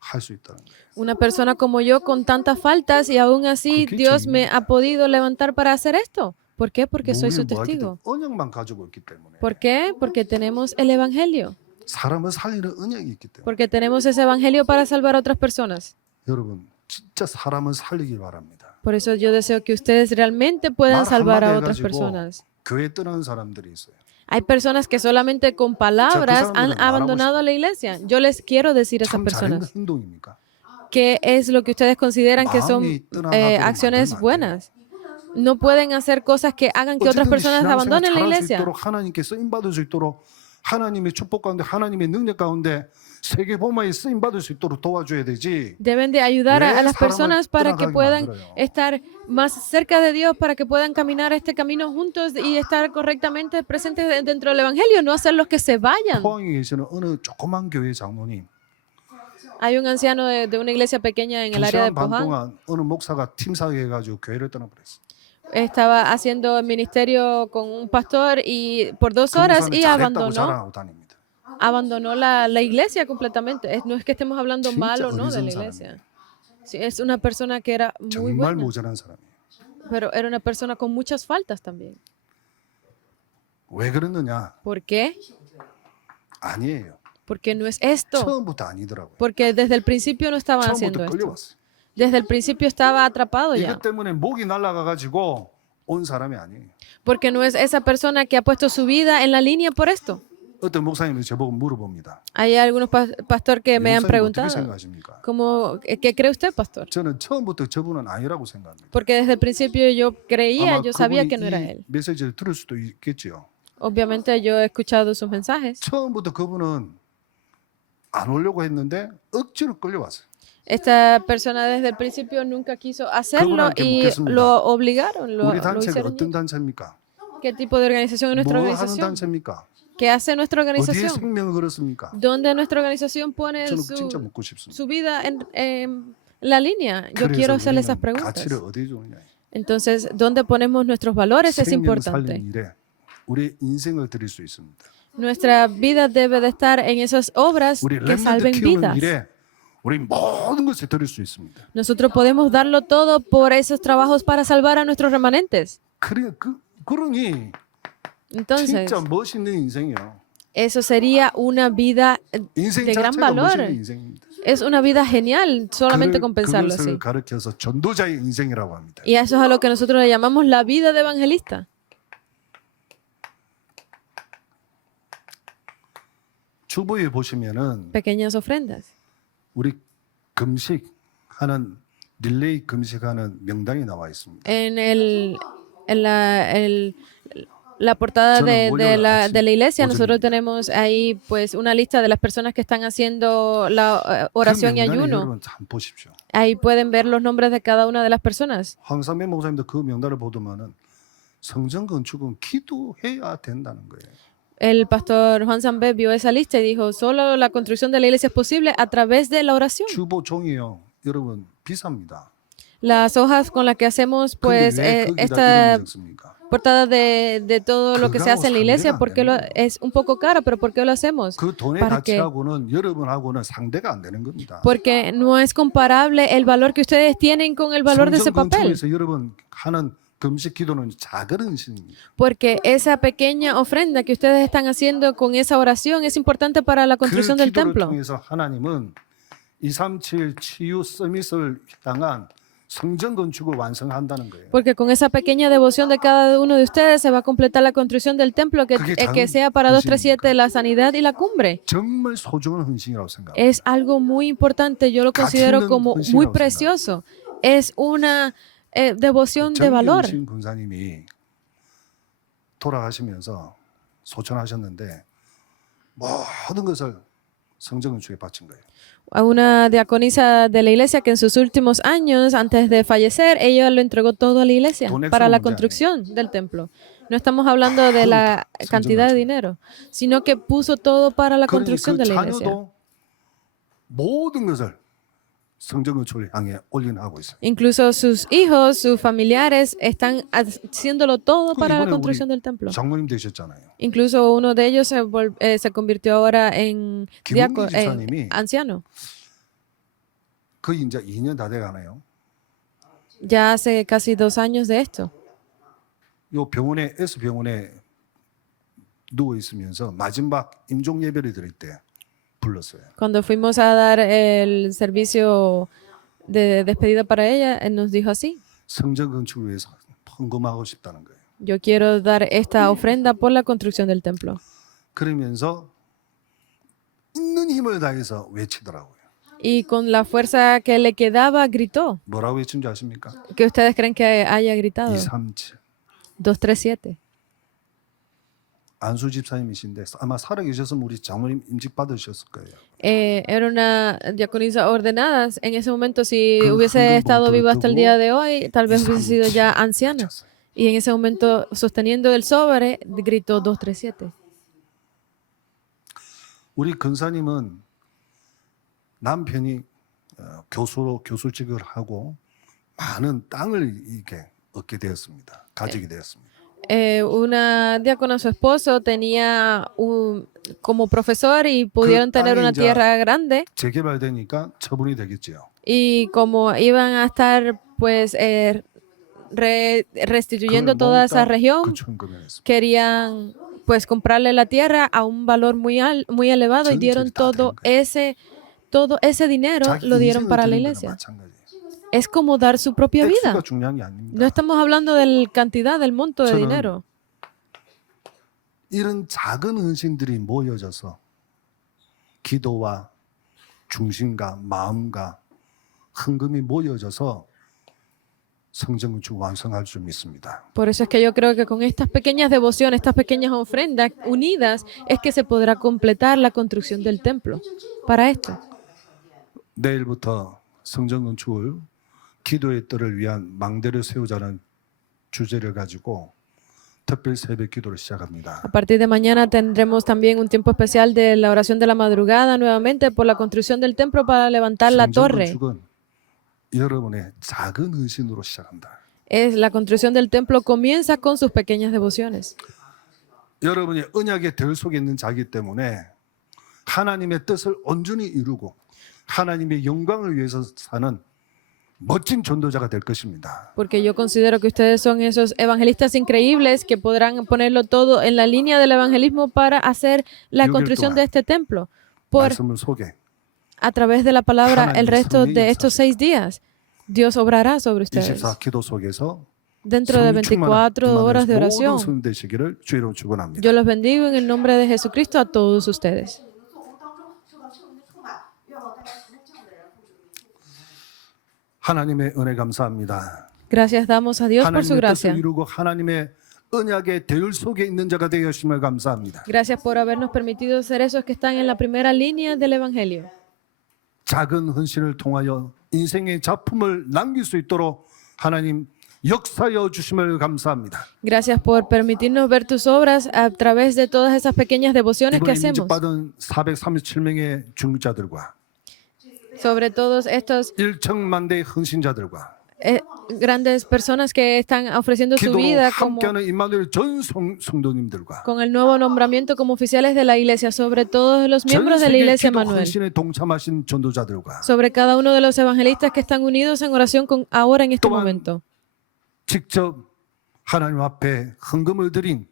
할 수 있다는 거예요. Una persona como yo con tantas faltas y aún así ¿Por qué, Dios Señor? me ha podido levantar para hacer esto. ¿Por qué? Porque soy su 우리는 뭐 하기 testigo. 때문에 언약만 가지고 있기 때문에. ¿Por qué? Porque tenemos el evangelio. 사람을 살리는 언약이 있기 때문에. Porque tenemos ese evangelio para salvar a otras personas. 여러분 진짜 사람을 살리길 바랍니다. Por eso yo deseo que ustedes realmente puedan 말 salvar a 한마디 otras 해가지고 personas. 교회 떠나는 사람들이 있어요. Hay personas que solamente con palabras han 사람들은 abandonado la iglesia. Yo les quiero decir a esas 참 잘했는 personas 행동입니까? qué es lo que ustedes consideran que son 마음이 떠나가도록 acciones 만들면 안 돼요. buenas. No pueden hacer cosas que hagan que otras 어쨌든 personas 신앙생활 abandonen la 잘할 수 iglesia. 있도록 하나님께 쓰임 받을 수 있도록 하나님의 축복 가운데 하나님의 능력 가운데 세계 복음화에 쓰임 받을 수 있도록 도와줘야 되지. Deben de ayudar a 왜 las 사람을 personas para que 떠나가게 puedan 만들어요? estar más cerca de Dios, para que puedan caminar este camino juntos y estar correctamente presentes dentro del Evangelio, no hacerlos que se vayan. 포항에 계시는 어느 조그만 교회 장로님 Hay un anciano de una iglesia pequeña en el área de 2시간 반 Pohang. 동안 어느 목사가 팀사회 해가지고 교회를 떠나버렸어. Estaba haciendo el ministerio con un pastor y por 2 그 horas 목사는 y 잘했다고 자랑하고 다닙니다. abandonó la iglesia completamente. No es que estemos hablando 진짜 mal o no de la 어리석은 iglesia. Sí, es una persona que era muy 정말 buena, 모자란 사람이에요. pero era una persona con muchas faltas también. 왜 그러느냐? ¿Por qué? 아니에요. Porque no es esto. 처음부터 아니더라고요. Porque desde el principio no estaban haciendo 처음부터 esto. 끌려왔어요. Desde el principio estaba atrapado ya. 이것 때문에 목이 날아가가지고 온 사람이 아니에요. Porque no es esa persona que ha puesto su vida en la línea por esto. 어떤 목사님이 저보고 물어봅니다. Hay algunos pastor que me han 목사님 어떻게 preguntado, 생각하십니까? ¿qué cree usted, pastor? 저는 처음부터 저분은 아니라고 생각합니다. Porque desde el principio yo creía, 아마 yo sabía 그분이 que no era 이 él. 메시지를 들을 수도 있겠지요. Obviamente yo he escuchado sus mensajes. 처음부터 그분은 안 오려고 했는데 억지로 끌려왔어요. Esta persona desde el principio nunca quiso hacerlo 그분한테 y 묻겠습니다. lo obligaron, 우리 lo 단체가 hicieron. 어떤 단체입니까? ¿Qué tipo de organización es nuestra 뭐 하는 organización? 단체입니까? ¿Qué hace nuestra 어디에 organización? 생명을 걸었습니까? ¿Dónde nuestra organización pone 저는 진짜 묻고 싶습니다. su vida en la línea? Yo quiero 그래서 hacerle esas 우리는 preguntas. 가치를 어디에 주느냐? Entonces, ¿dónde ponemos nuestros valores? Es 생명 importante. 살린 일에 우리 인생을 드릴 수 있습니다. Nuestra vida debe de estar en esas obras 우리 que 렘넌트 salven 키우는 vidas. 일에 우리 모든 것을 드릴 수 있습니다. Nosotros podemos darlo todo por esos trabajos para salvar a nuestros remanentes. 그러니 Entonces, 진짜 멋있는 인생이에요. eso sería una vida 인생 de gran 자체가 valor. 멋있는 인생입니다. Es una vida genial solamente con pensarlo 그것을 así. 가르쳐서 전도자의 인생이라고 합니다. Y eso es a lo que nosotros le llamamos la vida de evangelista. 주보에 보시면은 Pequeñas ofrendas. 우리 금식하는 릴레이 금식하는 명단이 나와 있습니다. En la portada de la iglesia, nosotros tenemos ahí pues una lista de las personas que están haciendo la oración y 그 명단에 ayuno. 여러분 한번 보십시오. Ahí pueden ver los nombres de cada una de las personas. 황상배 목사님도 그 명단을 보더만은 성전 건축은 기도해야 된다는 거예요. El pastor Juan Zambé vio esa lista y dijo, solo la construcción de la iglesia es posible a través de la oración. 주보 종이요, 여러분 비쌉니다. Las hojas con las que hacemos pues 근데 왜 거기다 esta 이름을 적습니까? portada de todo lo que se hace en la iglesia, porque es un poco cara, pero ¿por qué lo hacemos? 그 돈의 ¿Para qué? 가치하고는 여러분하고는 상대가 안 되는 겁니다. Porque no es comparable el valor que ustedes tienen con el valor de ese 성전 papel. 건축에서 여러분 하는 금식 기도는 작은 헌신입니다. Porque esa pequeña ofrenda que ustedes están haciendo con esa oración es importante para la 그 construcción del 기도를 templo. 통해서 하나님은 237 치유 서밋을 향한 성전 건축을 완성한다는 거예요. Porque con esa pequeña devoción de cada uno de ustedes se va a completar la construcción del templo que sea para 237 la sanidad y la cumbre. 정말 소중한 헌신이라고 생각합니다. Es algo muy importante, yo lo considero como muy precioso. Es una devoción de valor. 정경신 권사님이 돌아가시면서 소천하셨는데 모든 것을 성전 건축에 바친 거예요. A una diaconisa de la iglesia que en sus últimos años, antes de fallecer, ella lo entregó todo a la iglesia para la construcción del templo. No estamos hablando de la cantidad de dinero, sino que puso todo para la construcción de la iglesia. 자녀도 모든 것을 성전 건축을 향해 올인하고 있어요. Incluso sus hijos, sus familiares están haciéndolo todo para la construcción del templo. 장로님 되셨잖아요. Incluso uno de ellos se convirtió ahora en anciano. 그 이제 2년 다 돼가네요. Ya hace casi 2 años de esto. 요 병원에 S병원에 누워 있으면서 마지막 임종 예배를 드릴 때 불렀어요. Cuando fuimos a dar el servicio de despedida para ella, él nos dijo así: 성전 건축을 위해서 헌금하고 싶다는 거예요. Yo quiero dar esta ofrenda por la construcción del templo. 그러면서 있는 힘을 다해서 외치더라고요. y con la fuerza que le quedaba gritó. 뭐라고 외친지 아십니까? ¿Qué ustedes creen que haya gritado? 237. 237. 안수 집사님이신데 아마 살아계셨으면 우리 장로님 임직 받으셨을 거예요. Era una diaconisa ordenada. En ese momento, si 그 hubiese 황금 estado 봉투를 viva hasta el 두고 día de hoy, tal vez hubiese sido ya 237 anciana. 외쳤어요. Y en ese momento, sosteniendo el sobre, gritó 237. 우리 근사님은 남편이 교수직을 하고 많은 땅을 이렇게 얻게 되었습니다. 가지게 되었습니다. Una diácona, su esposo, tenía como profesor y pudieron tener una tierra grande. 재개발되니까 처분이 되겠지요. Y como iban a estar, pues, restituyendo 그걸 toda esa 몽땅 región, 그천금했습니다. querían, pues, comprarle la tierra a un valor muy elevado y dieron todo ese dinero, 자기 lo dieron 인생을 para la 드린 거나 iglesia. 마찬가지예요. Es como dar su propia vida. 액수가 중요한 게 아닙니다. No estamos hablando de la cantidad, del monto de 저는 dinero. 이런 작은 헌신들이 모여져서 기도와 중심과 마음과 헌금이 모여져서 성전 건축 완성할 줄 믿습니다. Por eso es que yo creo que con estas pequeñas devociones, estas pequeñas ofrendas unidas, es que se podrá completar la construcción del templo. Para esto, 내일부터 성전 건축을 기도의 뜰을 위한 망대를 세우자는 주제를 가지고 특별 새벽 기도를 시작합니다. a partir de mañana tendremos también un tiempo especial de la oración de la madrugada nuevamente por la construcción del templo para levantar la 성전 torre. 건축은 여러분의 작은 헌신으로 시작한다. La construcción del templo comienza con sus pequeñas devociones. 여러분이 언약의 들 속에 있는 자이기 때문에 하나님의 뜻을 온전히 이루고 하나님의 영광을 위해서 사는 멋진 전도자가 될 것입니다. Porque yo considero que ustedes son esos evangelistas increíbles que podrán ponerlo todo en la línea del evangelismo para hacer la construcción de este templo. 말씀을 속에 A través de la palabra, el resto de estos 6 días, Dios obrará sobre ustedes. 24 기도 속에서 Dentro de 24 horas de 모든 oración, 성도 되시기를 주의 이름으로 축원합니다. yo los bendigo en el nombre de Jesucristo a todos ustedes. 하나님의 은혜 감사합니다. Gracias damos a Dios por su 하나님의 뜻을 gracia. 이루고 하나님의 언약의 대열 속에 있는 자가 되어 주심을 감사합니다. Gracias por habernos permitido ser esos que están en la primera línea del Evangelio. 작은 헌신을 통하여 인생의 작품을 남길 수 있도록 하나님 역사여 주심을 감사합니다. Gracias por permitirnos ver tus obras a través de todas esas pequeñas devociones que 이번에 hacemos. 민족받은 437명의 중자들과 Sobre todos estos 1천만 대의 헌신자들과 grandes personas que están ofreciendo su 기도로 vida como, 함께하는 임마누엘 전 성도님들과 con el nuevo nombramiento como oficiales de la iglesia, sobre todos los 전 miembros de la 세계 iglesia 기도 Manuel, 헌신에 동참하신 전도자들과 sobre cada uno de los evangelistas que están unidos en oración ahora en este 또한 momento. 직접 하나님 앞에 헌금을 드린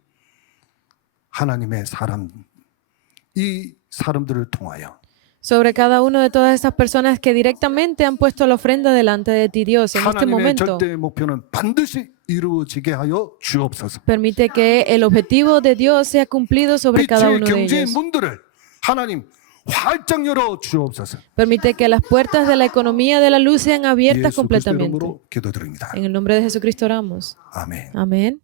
하나님의 사람, 이 사람들을 통하여 Sobre cada uno de todas esas personas que directamente han puesto la ofrenda delante de ti, Dios, en este 하나님의 momento. 절대 목표는 반드시 이루어지게 하여 주옵소서. Permite que el objetivo de Dios sea cumplido sobre cada 빛의 uno de 경제의 ellos. 문들을 하나님 활짝 열어 주옵소서. Permite que las puertas de la economía de la luz sean abiertas 예수 그리스도 completamente. 이름으로 기도드립니다. En el nombre de Jesucristo oramos. 아멘. Amén.